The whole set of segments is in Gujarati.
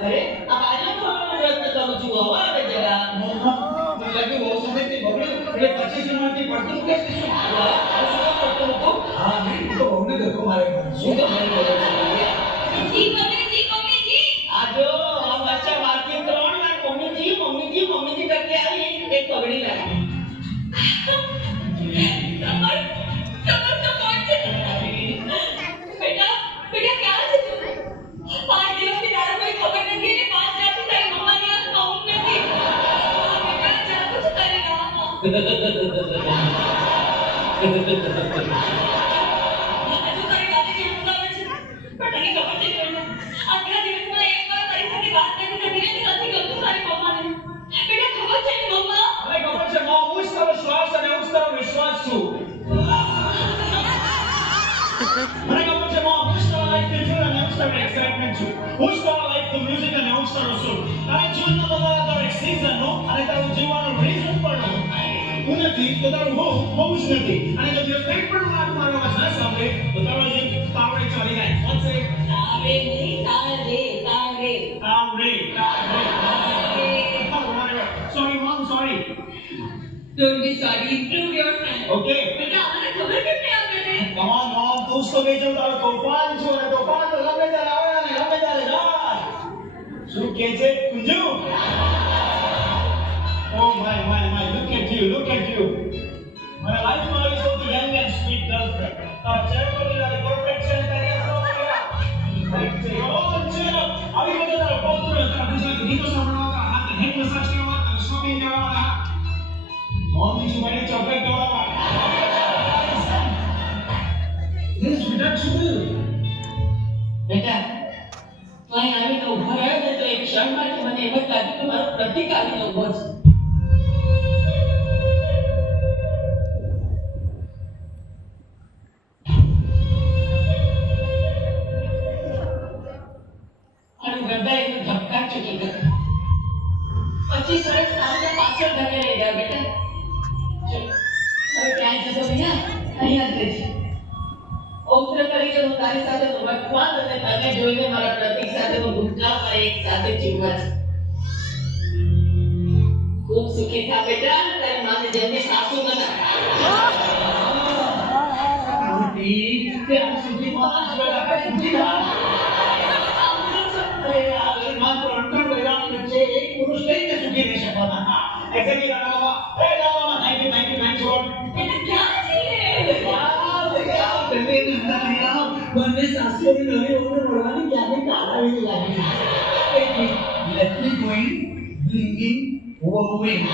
अरे अब आ जाओ तो व्यस्त करूं છું હવા આવે જરા મને લાગ્યું બહુ સમયથી બગડ્યું એટલે 25 મિનિટથી પડતું કે શું પડતું તો હા નહીં તો અમને ધક્કો મારે શું તો મને બોલે છે જી આજો આ બચ્ચા વાતની 3 વાર મમ્મીજી કરકે આવી એક પગડી લાગી સમર તો કોણ છે બેટા क्या है तू 5 दिनों से ज्यादा कोई खबर नहीं है 5 रात से तेरी मम्मा ने आज काउंट में थी बेटा जरा कुछ करेगा अजू तारी गाली की हमला में છે પણ તને ખબર છે કે આટલા દિવસમાં એક વાર તારી સાથે વાત કરી તો ધીરે નથી ગમતું તારી મમ્માને બેટા ખબર છે ને મમ્મા મને ખબર છે માં હું જ તારો શ્વાસ અને હું જ તારો વિશ્વાસ છું મને ખબર છે માં હું જ તારા લાઈફ ની ફીલ અને હું જ તારી એક્સાઇટમેન્ટ છું હું જ તારા લાઈફ નું મ્યુઝિક અને હું જ તારો સુર તારા જીવનમાં બધા તારો એક સીઝન નો અને તારું જીવવાનું રીઝન પણ હું નથી તો તારું હું જ નથી અને જો દિવસ કંઈ પણ વાત મારો અવાજ ના સાંભળે તો તારો જીવ તાવડે ચાલી જાય વોટ્સ ઇટ તારે નહીં તારે સોરી મમ sorry Don't be sorry. Improve yourself. Okay. बेटा हमें खबर कैसे आ गई? Come on, mom. તું જ તો બેજો તારો તોફાન છો અને તોફાન તો ગમે ત્યારે આવે અને ગમે ત્યારે જાય. શું કે છે કુંજુ? Oh my. Look at you. મારા લાઈફમાં આવી સૌથી યંગ એન્ડ સ્વીટ ગર્લફ્રેન્ડ. તારા ચહેરા પર તારી પરફેક્શન તારી સો ગયા. આવી બધો તારો પૌત્ર તારા ગુજરાતી ગીતો સાંભળવા હાથ હેડ મસાજ કરવા તારા શોપિંગ કરવા મોમની સુમારી ચોકલેટ ખવડાવવા Yes, બેટા શું बेटा तो અહીં આવીને ઉભો રહ્યો ને તો એક ક્ષણમાં જ મને એમ જ લાગ્યું કે મારો પ્રતિક આવીને ઉભો છે મારું હૃદય એનું ધબકાર ચૂકી ગયું 25 વર્ષ સામે પાછળ ધકેલાઈ ગયા બેટા હવે ક્યાંય જતો નહીં અહીંયા જ રહેશે ઓફર તરીકે હું તારી સાથે વર્તમાન અને તને જોઈને મારા પ્રતિક સાથે હું ભૂતકાળમાં એક સાથે જીવવા છે ખૂબ સુખી થા બેટા તારી માને જેમની સાસુ બના ત્યાં સુધી માં સુખી થા અરે યાર માત્ર અંતર વૈરામ છે એક પુરુષ લઈને સુખી નહીં શકવાના exactly Rana Baba thank you બેટા ક્યાં છે બંને સાસુઓની નવી ઓળખ મળવાની ક્યાંથી તારાવી લાગી let me going blinging wowing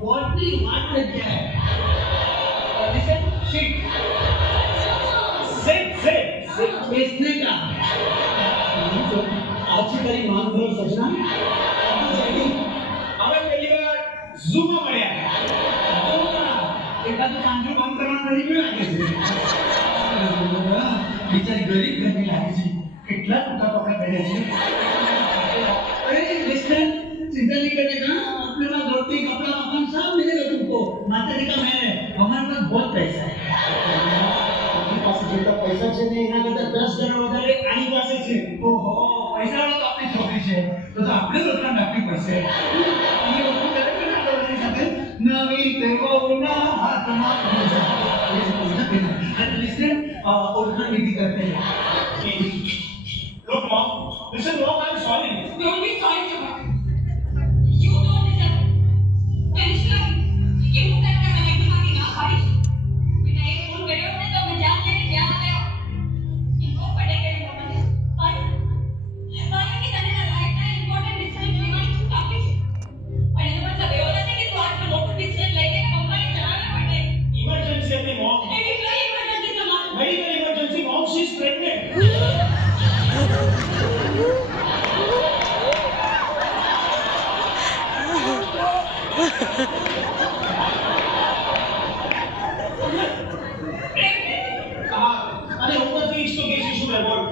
What do you want to get? Listen, sit. बैठने का आज की मांग करो सजना હવે પહેલી વાર ઝૂમાં મળ્યા એકાદ સાંજુ કામ કરવાનું રહી ગયું લાગે છે બિચારી ગરીબ ઘરની લાગે છે કેટલા ટૂંકા કપડા પહેર્યા છે अरे लिस्टन चिंता नहीं करने का अपने पास रोटी कपड़ा मकान सब मिलेगा तुमको माता जी का मैं हमारे पास बहुत पैसा है आपके पास जितना पैसा છે ને એના કરતા 10 ગણા વધારે આની પાસે છે ઓહો પૈસાવાળો તો આપણી છોકરી છે તો આપણે રોટલા નાખવી પડશે એ વસ્તુ કરે કે ના કરવાની સાથે નવી તેવોના હાથમાં પૂજા અને लिस्टन ઓળખાણ વિધિ करते हैं Look, Mom. Listen, Mom, I'm sorry. Don't be sorry to her. You don't deserve it. Tension. कि मुझे क्या मैंने तुम्हारी ना खाई बेटा एक फोन करो ने तो मैं जान लेने क्या आया इनको पड़े के मोमेंट पर कि तने ना लाइफ ना इंपॉर्टेंट डिसीजन लेવાની શું કાપી છે પણ એનો મતલબ એવો નથી કે તું આટલો મોટો ડિસિઝન લઈને કંપની ચલાવવી પડે Emergency હતી, Mom. Medical emergency mom she is pregnant. અને હું નથી ઈચ્છતો કે શિશુ એબોર્ટ.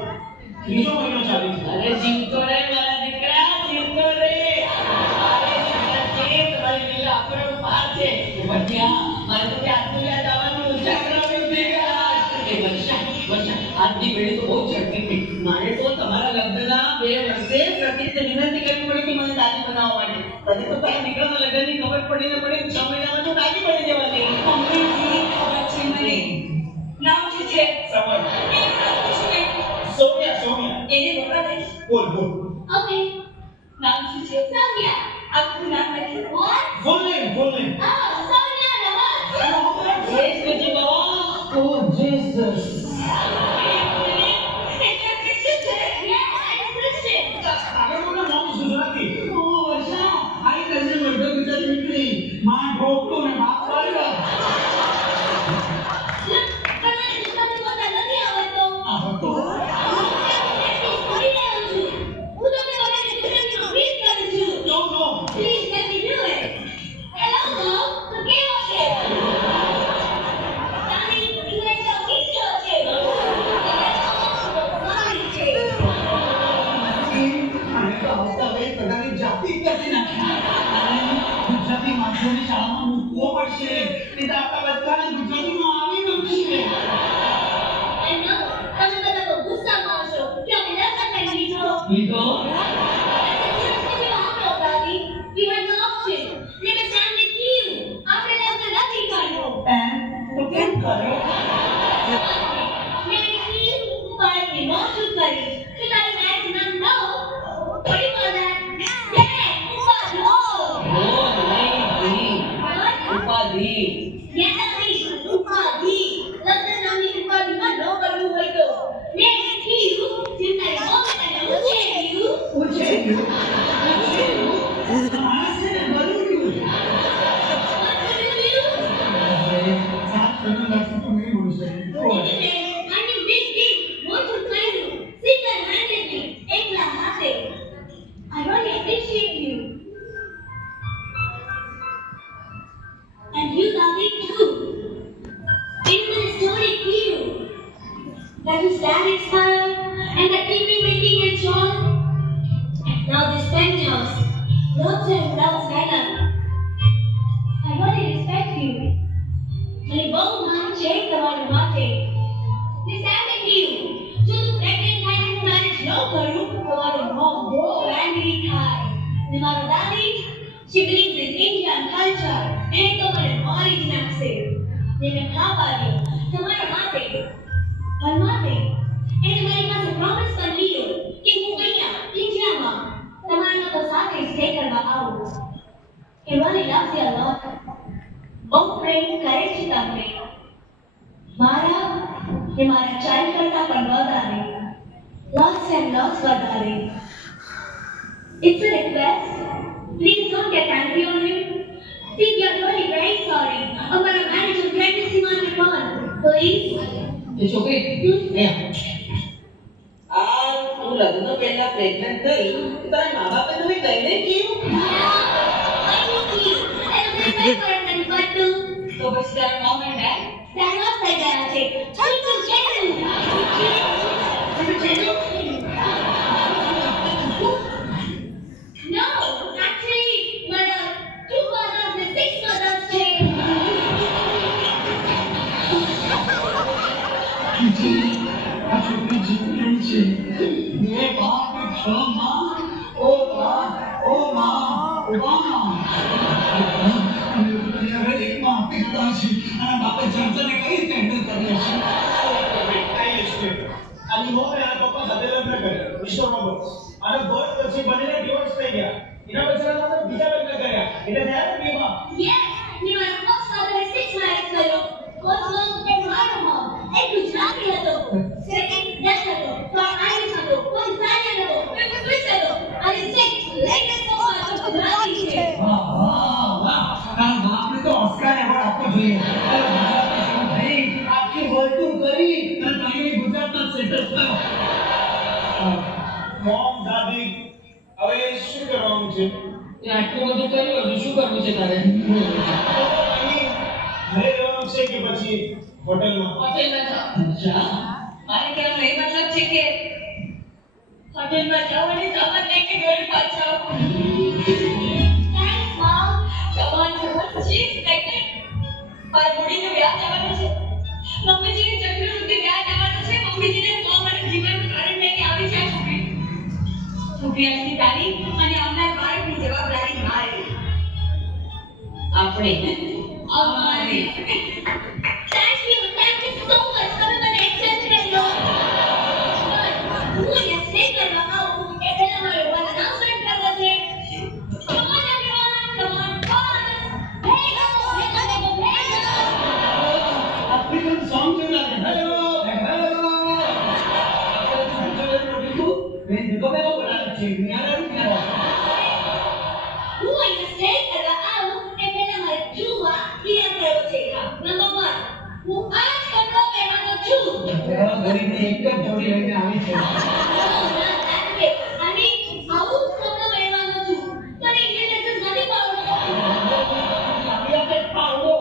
ત્રીજો મહિનો ચાલે છે. અરે જીવતો રે મારા દીકરા, જીવતો રે. અરે જીવતો તમારી લીલા આપણો પાર છે. બચ્યા, મારે તો ત્યાં આત્મલિયા જવાનું ઉજાગરાનું થઈ ગયા. એ વર્ષા, આજની પેઢી તો બહુ ઝડપી થઈ. મારે તો તમારા લગ્નના 2 વર્ષે પ્રતિજ્ઞા વિનંતી કરવી પડી કે મને દાદી બનાવવા માટે. તને તો તારા દીકરાના લગ્નની ખબર પડી ને પડી 6 મહિનામાં તો દાદી બની જવાની. મમ્મીજી ખબર છે મને. નામ શું છે? સમજ. એ નામ શું છે? સોનિયા. એને બોલવા દઈશ. બોલ. Okay. નામ શું છે? Sonia. આપનું નામ નથી? What? Full name. Oh, Sonia Nawaz. Yes, મુજે બાબા. ઓ જીસસ. આગળ બોલો નામ ગુજરાતી. ઓ વર્ષા આઈ તને વડો વિચારી નીકળી માં ઢોકતો ને બાપ પાડ્યો. આ હતો No. Please let me do it. Hello, Mom. તો કેવો છે? તારી ઇંગ્લિશ તો ઠીક છે. સારી છે. અને તો આવતા વે પ્રકારની જાતિ જ નથી નાખી. ગુજરાતી માધ્યમની શાળામાં મૂકવો પડશે. નહીં તો આપણા બધાને ગુજરાતીમાં આવી ગમશે. I know. તમે બધા બહુ ગુસ્સામાં હશો કે અમે લગ્ન કરી લીધો. લીધો We had no option. Let us stand with you. આપણે લગ્ન નથી કરવું. તો કેમ કર્યો? મેં કીધું હું બાળકને મોટું કરીશ. તો તારી marriage ના no. What do you call that? Yeah, ઉપાધિ. ઉપાધિ. Yeah, ઉપાધિ. લગ્ન નામની ઉપાધિમાં ન કરવું હોય તો. મેં કીધું જેમ તારી મમ્મી તને ઉછેર્યું. ઉછેર્યું. માણસે ને બરોડ્યું. What do you do? સાત કરોડ લાખ તો નહીં હોઈ શકે. અને બિગ મોટું કર્યું. single-handedly, એકલા હાથે. I really appreciate you. And you love it too. It's been a story to you. That his dad expired and that people making a child. And now this penthouse. Lots and lots better. I really respect you. અને બહુ માન છે તમારા માટે. ને સામે કીધું જો તું પ્રેગ્નન્ટ થાય તો મેરેજ ન કરું તમારો મોમ બહુ એંગ્રી થાય. ને મારો દાદી she believes in Indian culture. એ તો મને મારી જ નાખશે. ને મેં હા પાડી તમારા માટે પણ માટે એને મારી પાસે પ્રોમિસ પણ લીધો કે હું અહીંયા ઇન્ડિયામાં તમારા લોકો સાથે સ્ટે કરવા આવું. He really loves you a lot. બહુ પ્રેમ કરે છે તમને. મારા ને મારા ચાઇલ્ડ કરતા પણ વધારે. Lots and lots વધારે. It's a request. Please don't get angry on him. See, we are really very sorry. અમારા marriage and pregnancy માટે પણ. Please. એ છોકરી આ તું લગ્ન પહેલા પ્રેગ્નન્ટ થઈ તો તારા મા બાપે તને કહીને કીધું તો પછી તારા મમ એન્ડ No, actually, મારા 2 fathers and 6 mothers છે. આ છોકરી જીવતી છે. બે બાપ 6 માં. ઓ બા ઓ માં ઓ બા. હવે એક માં આપી દીધા છે અને બાપે જણતરને કઈ રીતે હેન્ડલ કરી હશે? આની મોમે આ પપ્પા સાથે લગ્ન કર્યા મિસ્ટર રોબર્ટ્સ અને બર્થ પછી બંનેના ડિવોર્સ થઈ ગયા. એના પછી એના બીજા લગ્ન કર્યા એટલે ત્યારે બેમાં Yes, you are first father and 6 marriage કર્યો. First mom and મારો mom. એક ગુજરાતી હતો. Second Dutch હતો. Third Irish હતો. Fourth Italian હતો. Fifth Swiss હતો. અને sixth latest papa હતો ગુજરાતી છે. વાહ વાહ વાહ. તારા બાપને તો ઓસ્કાર એવોર્ડ આપવો જોઈએ. અરે મારા ભાઈ આખી વર્તુળ કરી મોમ દાદી હવે શું કરવાનું છે? એ આટલું બધું કર્યું હજુ શું કરવું છે તારે? અહીં ઘરે રહેવાનું છે કે પછી હોટલમાં? હોટેલમાં જાઓ. અચ્છા મારે કહેવાનો એ મતલબ છે કે હોટેલમાં જાઓ અને સામાન લઈને ઘરે પાછા આવો. Thanks, Mom. Come on, she's pregnant. મારા બુડીને વ્યાહ જવાનું છે. મમ્મીજીને ચક્ર સુધી વ્યાહ જવાનું છે. મમ્મીજીને 100 વર્ષ જીવન કારણ લઈને આવી છે આ છોકરી. છોકરી આજની તારીખ અને આવનાર બાળકની જવાબદારી મારી. આપણે અમારી. Thank you so much. તમે મને accept કરી લો. હું અહીંયા stay કરવા આવું એ પહેલા મારે one announcement કરવો છે. Come on everyone, come on fast. Hey go, hey go, hey go, hey go. African song કેવું લાગે? હેલો હેલો મેં देखो બોલાવે છે નિયારા ક્યાં હું અહીંયા stay કરવા આવું એ પહેલા મારે જોવા ક્લિયર કરવો છે. નંબર 1, હું આ જ કપડાં પહેરવાનો છું. તેરા ગરીબની એક જ જોડી લઈને આવી છે No, not that way. અને આવું જ કપડાં પહેરવાનો છું. મને ઇન્ડિયન ડ્રેસીસ નથી પાડવો. આપણી આપણે પાવડો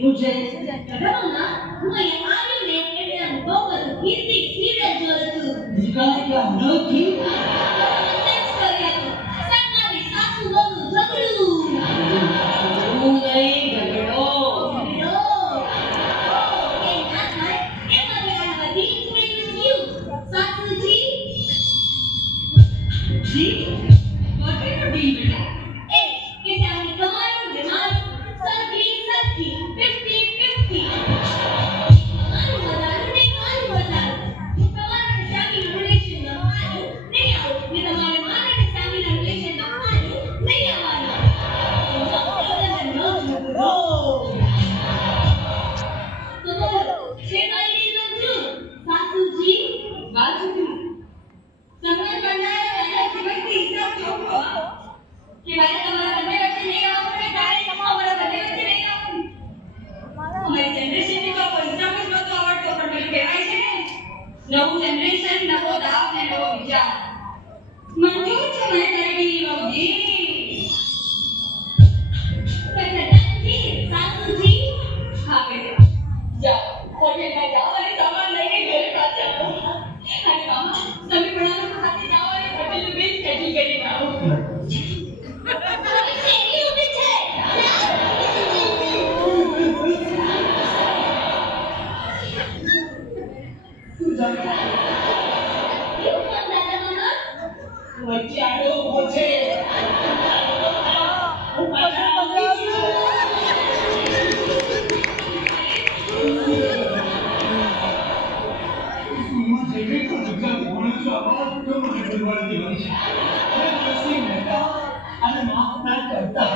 મુજે ડરોના હું અહીંયા આવીને એટલે આમ બહુ બધું હિન્દી સિરિયલ જોઉં છું. નિકાલ કે નથી સેક્સ કર્યા તો સામારી સાસુ બહુ ઝઘડું. હું નહીં ઝઘડો. એ ના થાય એ માટે I have a deal to make with you. સાસુજી G what will you deal with that? એ કે તમે તમારું ડિમાન્ડ સરખી 50-50. મારું વધારું ને મારું વધારું. તમારા સ્વામીના રિલેશનમાં મારું નહીં આવું ને તમારે મારા સ્વામીના રિલેશનમાં મારું નહીં આવવાનું. તો બોલો શેમાં લીધું છું સાસુજી? બાજુથી તમને બનાવ્યા અને જીવનથી હિસાબ જોવો કે મારે તમારા બંને વચ્ચે નહીં આવવું ને તારે તમારા બંને વચ્ચે નહીં આવવું. અમારી જનરેશનને તો હિસાબ જ નહોતો આવડતો પણ પેલું કહેવાય છે ને નવું જનરેશન નવો દાવ ને નવો વિચાર. મંજૂર છે મને તરફી બાબુજી. સાસુજી હા બેટા જાઓ હોટેલમાં જાઓ અને સામાન લઈને ઘરે પાછા આવો. અને મામા તમે પણ આ લોકો સાથે જાઓ અને હોટેલનું બિલ સેટલ કરીને આવો. હવે શેરી ઊભી છે. તું જાણતા કેવું કામ દાદા મામા? વચ્ચે આડો ઊભો છે હું પાછળ આવી છું સ્કૂલમાં જેવી પણ ગુજરાતી ભણું છું આમાં તો મને બોલવાની દેવાની છે. મેં નસીબ નતા અને માફ ના કરતા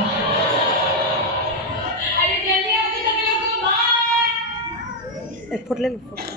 અરે જલ્દી આવજો તમે લોકો બાય. ફોટો લે લો ફોટો